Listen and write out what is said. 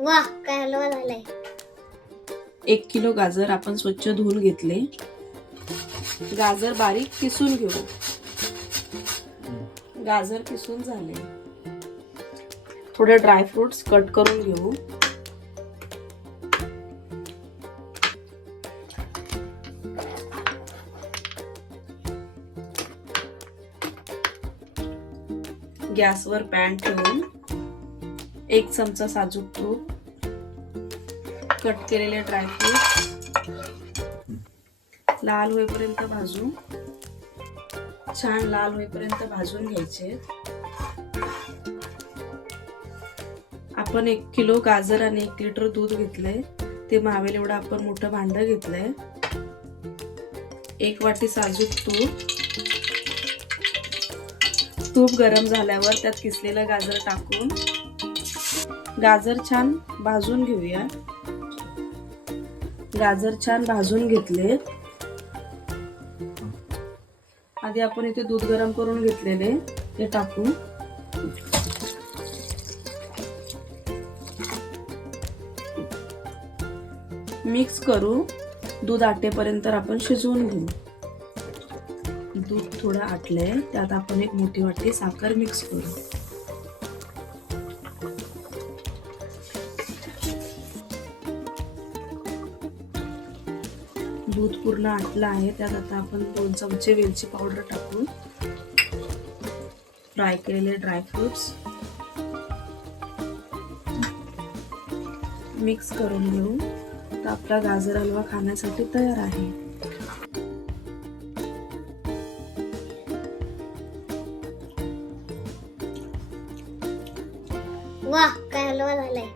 वाह, काय हलवा झालाय. 1 किलो गाजर आपण स्वच्छ धुवून घेतले. गाजर बारीक किसून घेऊ. गाजर किसून झाले. थोडे ड्रायफ्रुट्स कट करून घेऊ. गॅसवर पॅन ठेवून 1 चमचा साजूक तूप, कट केलेले ड्रायफ्रूट लाल होईपर्यंत भाजू. छान लाल होईपर्यंत भाजून घ्यायचे. आपण 1 किलो गाजर आणि 1 लिटर दूध घेतलंय. ते मावेल एवढं आपण मोठं भांड घेतलंय. 1 वाटी साजूक तूप. तूप गरम झाल्यावर त्यात किसलेलं गाजर टाकून गाजर छान भाजून घेऊया. गाजर छान भाजून घेतले. आधी आपण इथे दूध गरम करून घेतलेले ते टाकू. मिक्स करू. दूध आटेपर्यंत आपण शिजवून घेऊ. दूध थोडं आटलंय, त्यात आपण 1 मोठी वाटी साखर मिक्स करू. दूध पूर्ण आटलं आहे, त्यात आता आपण 2 चमचे वेलची पावडर टाकू. फ्राय केलेले ड्रायफ्रुट्स मिक्स करून घेऊ. तर आपला गाजर हलवा खाण्यासाठी तयार आहे. वाह, काय हलवा झालाय.